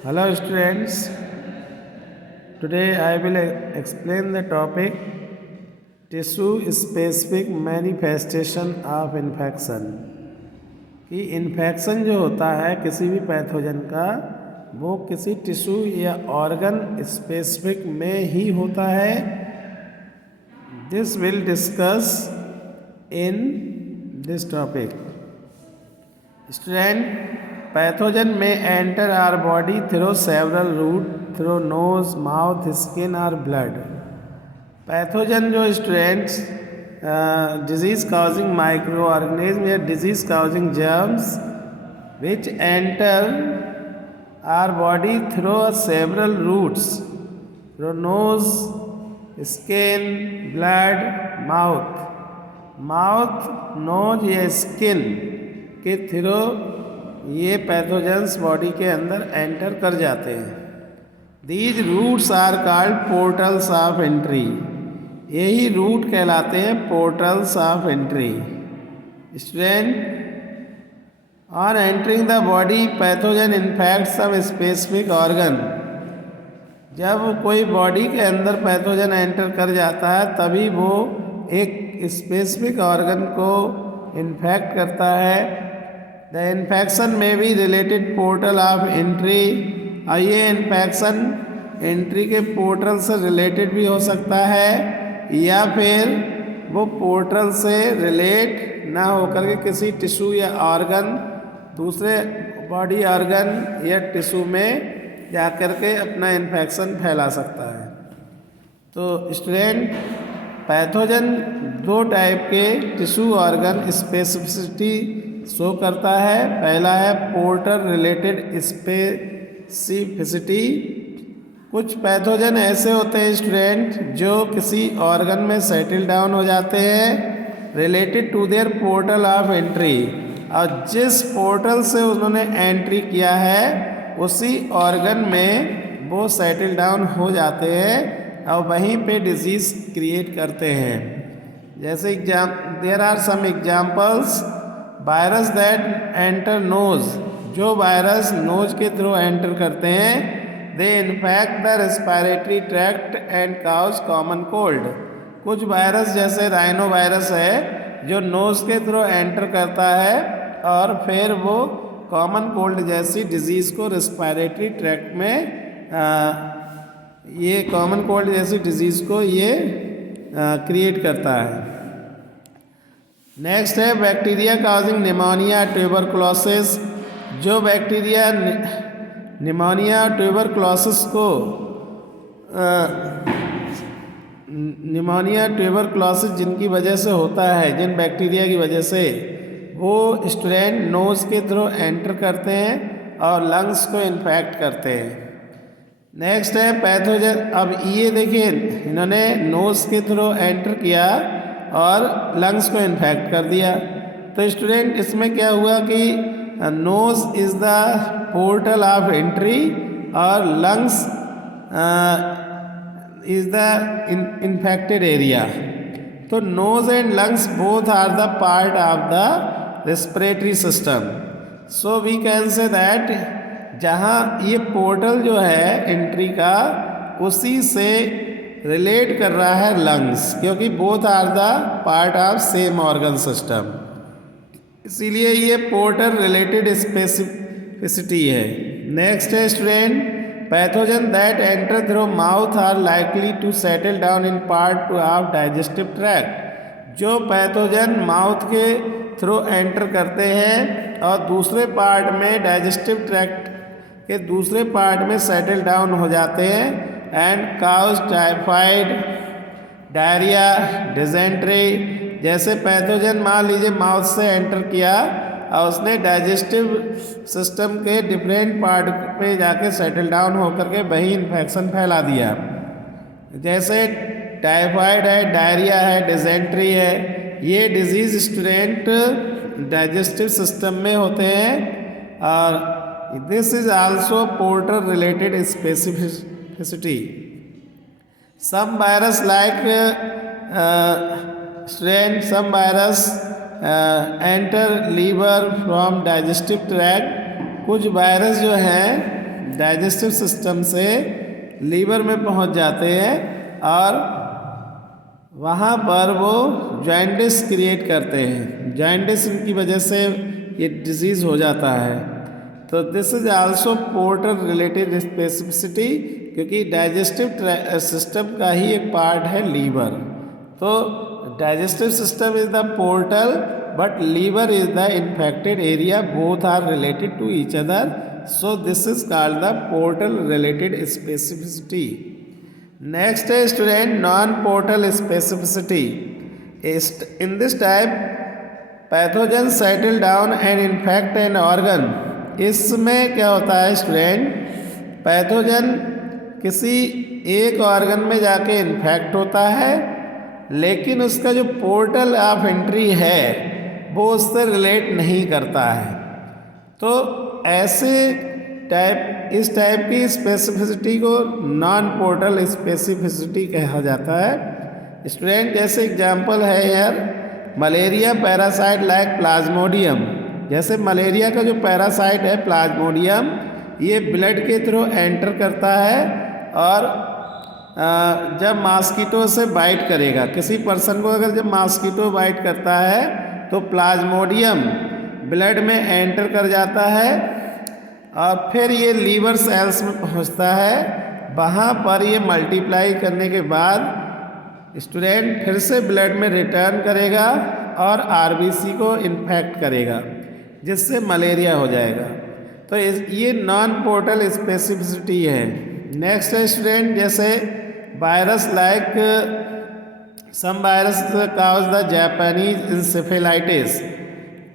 Hello students, today I will explain the topic tissue specific manifestation of infection। कि infection जो होता है किसी भी पैथोजन का वो किसी टिश्यू या ऑर्गन स्पेसिफिक में ही होता है। This will discuss in this topic. Student, pathogen में enter our body through several route through nose, mouth, skin और ब्लड। पैथोजन जो students disease causing micro organism या disease causing germs which enter our body through several routes through nose, skin, blood, mouth, nose या skin के through ये pathogens body के अंदर enter कर जाते हैं। These routes are called portals of entry. यही रूट कहलाते हैं portals of entry. Student, on entering the body pathogen infect some specific organ. जब कोई बॉडी के अंदर पैथोजन एंटर कर जाता है तभी वो एक स्पेसिफिक ऑर्गन को इन्फेक्ट करता है। द इन्फेक्शन में भी रिलेटेड पोर्टल ऑफ एंट्री। और ये इन्फेक्शन एंट्री के पोर्टल से रिलेटेड भी हो सकता है या फिर वो पोर्टल से रिलेट ना होकर के किसी टिश्यू या ऑर्गन दूसरे बॉडी ऑर्गन या टिश्यू में जाकर के अपना इन्फेक्शन फैला सकता है। तो स्टूडेंट, पैथोजन दो टाइप के टिश्यू ऑर्गन स्पेसिफिसिटी शो करता है। पहला है पोर्टल रिलेटेड स्पेसिफिसिटी। कुछ पैथोजन ऐसे होते हैं स्टूडेंट जो किसी ऑर्गन में सेटल डाउन हो जाते हैं related to their portal of entry, और जिस पोर्टल से उन्होंने एंट्री किया है उसी ऑर्गन में वो सेटल डाउन हो जाते हैं और वहीं पे डिजीज़ क्रिएट करते हैं। जैसे there are some examples. Virus that enter nose. जो वायरस नोज के थ्रू एंटर करते हैं they infect the respiratory tract and cause common cold. कुछ वायरस जैसे राइनो वायरस है जो नोज के थ्रू एंटर करता है और फिर वो कॉमन कोल्ड जैसी डिजीज़ को रेस्पिरेटरी ट्रैक्ट में ये कॉमन कोल्ड जैसी डिजीज़ को ये क्रिएट करता है। नेक्स्ट है बैक्टीरिया काउजिंग निमोनिया ट्यूबरकुलोसिस। जो बैक्टीरिया निमोनिया ट्यूबरकुलोसिस को निमोनिया ट्यूबरकुलोसिस जिनकी वजह से होता है, जिन बैक्टीरिया की वजह से, वो स्टूडेंट नोज़ के थ्रू एंटर करते हैं और लंग्स को इन्फेक्ट करते हैं। नेक्स्ट है पैथोजन। अब ये देखिए, इन्होंने नोज़ के थ्रू एंटर किया और लंग्स को इन्फेक्ट कर दिया। तो स्टूडेंट, इसमें क्या हुआ कि nose is the portal of entry और lungs is the infected area. तो nose and lungs both are the part of the respiratory system. So we can say that जहाँ ये पोर्टल जो है एंट्री का उसी से रिलेट कर रहा है लंग्स, क्योंकि both are the part of same organ system, इसीलिए ये पोर्टल रिलेटेड स्पेसिफिसिटी है। नेक्स्ट है student, pathogen that enter through mouth are likely to settle down in part of digestive tract. जो पैथोजन माउथ के through enter करते हैं और दूसरे पार्ट में डाइजेस्टिव ट्रैक्ट के दूसरे पार्ट में सेटल डाउन हो जाते हैं and cause typhoid, diarrhoea, dysentery. जैसे पैथोजन मान लीजिए माउथ से एंटर किया और उसने डाइजेस्टिव सिस्टम के डिफरेंट पार्ट पे जाके सेटल डाउन होकर के वही इन्फेक्शन फैला दिया। जैसे टाइफाइड है, डायरिया है, डिजेंट्री है, ये डिजीज़ स्टूडेंट डाइजेस्टिव सिस्टम में होते हैं और this is also portal related specificity. Some virus like strain, some virus enter liver from digestive tract। कुछ वायरस जो हैं डाइजेस्टिव सिस्टम से लीवर में पहुंच जाते हैं और वहाँ पर वो जॉइंटिस क्रिएट करते हैं। जॉइंटिस इनकी वजह से ये डिजीज़ हो जाता है। तो this is also portal related specificity, क्योंकि डाइजेस्टिव सिस्टम का ही एक पार्ट है लीवर। तो digestive system is the portal but liver is the infected area, both are related to each other, so this is called the portal related specificity. Next है student non portal specificity. In this type pathogen settle down and infect an organ. इसमें क्या होता है student, pathogen किसी एक organ में जाके infect होता है, लेकिन उसका जो पोर्टल ऑफ एंट्री है वो उससे रिलेट नहीं करता है। तो ऐसे इस टाइप की स्पेसिफिसिटी को नॉन पोर्टल स्पेसिफिसिटी कहा जाता है। स्टूडेंट जैसे एग्जांपल है यार मलेरिया पैरासाइट लाइक प्लाज्मोडियम। जैसे मलेरिया का जो पैरासाइट है प्लाज्मोडियम, ये ब्लड के थ्रू एंटर करता है और जब मॉस्किटो से बाइट करेगा, किसी पर्सन को अगर जब मॉस्किटो बाइट करता है तो प्लाज्मोडियम ब्लड में एंटर कर जाता है और फिर ये लीवर सेल्स में पहुंचता है। वहाँ पर ये मल्टीप्लाई करने के बाद स्टूडेंट फिर से ब्लड में रिटर्न करेगा और आरबीसी को इन्फेक्ट करेगा, जिससे मलेरिया हो जाएगा। तो ये नॉन पोर्टल स्पेसिफिसिटी है। नेक्स्ट है स्टूडेंट जैसे virus like some virus cause the Japanese encephalitis.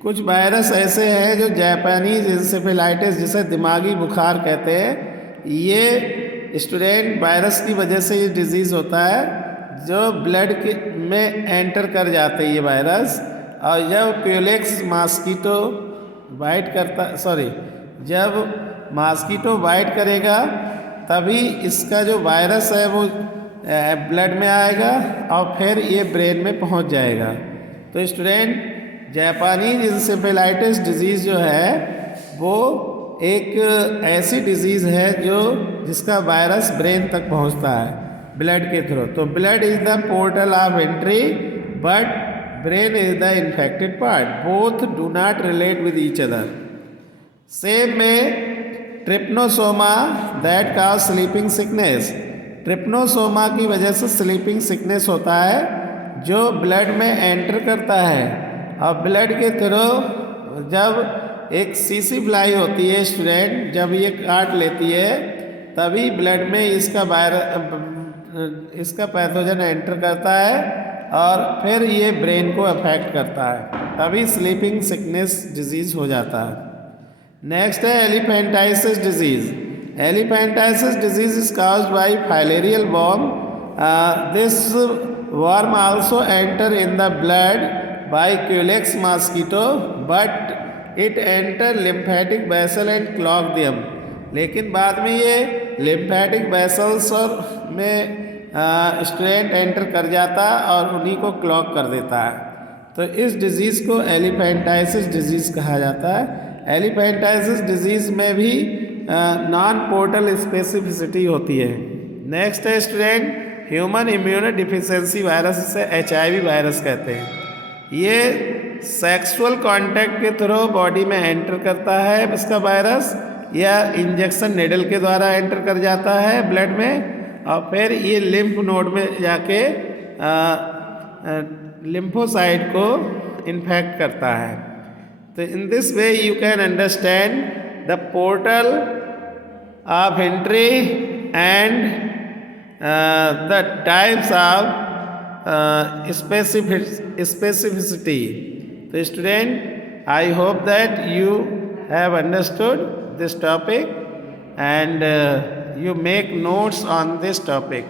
कुछ वायरस ऐसे हैं जो जापानीज इंसेफेलाइटिस, जिसे दिमागी बुखार कहते हैं, ये स्टूडेंट वायरस की वजह से ये डिजीज़ होता है जो ब्लड के में एंटर कर जाते हैं ये वायरस। और जब क्यूलेक्स मॉस्किटो बाइट करता जब मॉस्किटो बाइट करेगा तभी इसका जो वायरस है वो ब्लड में आएगा और फिर ये ब्रेन में पहुंच जाएगा। तो स्टूडेंट जापानीज इंसेफेलाइटिस डिजीज़ जो है वो एक ऐसी डिजीज़ है जिसका वायरस ब्रेन तक पहुंचता है ब्लड के थ्रू। तो blood is the portal of entry but brain is the infected part, both do not relate with each other. Same में trypanosoma that cause sleeping sickness. Trypanosoma की वजह से स्लीपिंग सिकनेस होता है जो ब्लड में एंटर करता है और ब्लड के थ्रू जब एक सीसी फ्लाई होती है स्टूडेंट, जब ये काट लेती है तभी ब्लड में इसका पैथोजन एंटर करता है और फिर ये ब्रेन को अफेक्ट करता है, तभी स्लीपिंग सिकनेस डिजीज़ हो जाता है। नेक्स्ट है elephantiasis disease. Elephantiasis disease is caused bye filarial worm. This worm also enter in the blood bye Culex mosquito but it enter lymphatic vessel and clog them. लेकिन बाद में ये lymphatic vessels और में स्ट्रेंट एंटर कर जाता और उन्हीं को क्लॉग कर देता है। तो इस डिज़ीज़ को एलिफेंटाइसिस डिजीज़ कहा जाता है। एलिफेंटाइसिस डिजीज़ में भी नॉन पोर्टल स्पेसिफिसिटी होती है। नेक्स्ट है student human immuno deficiency virus, इसे HIV वायरस कहते हैं। ये सेक्सुअल कांटेक्ट के थ्रू बॉडी में एंटर करता है इसका वायरस, या इंजेक्शन नेडल के द्वारा एंटर कर जाता है ब्लड में और फिर ये लिम्फ नोड में जाके लिम्फोसाइट को इन्फेक्ट करता है। तो in this way you can understand the portal of entry and the types of specificity. So student, I hope that you have understood this topic and you make notes on this topic.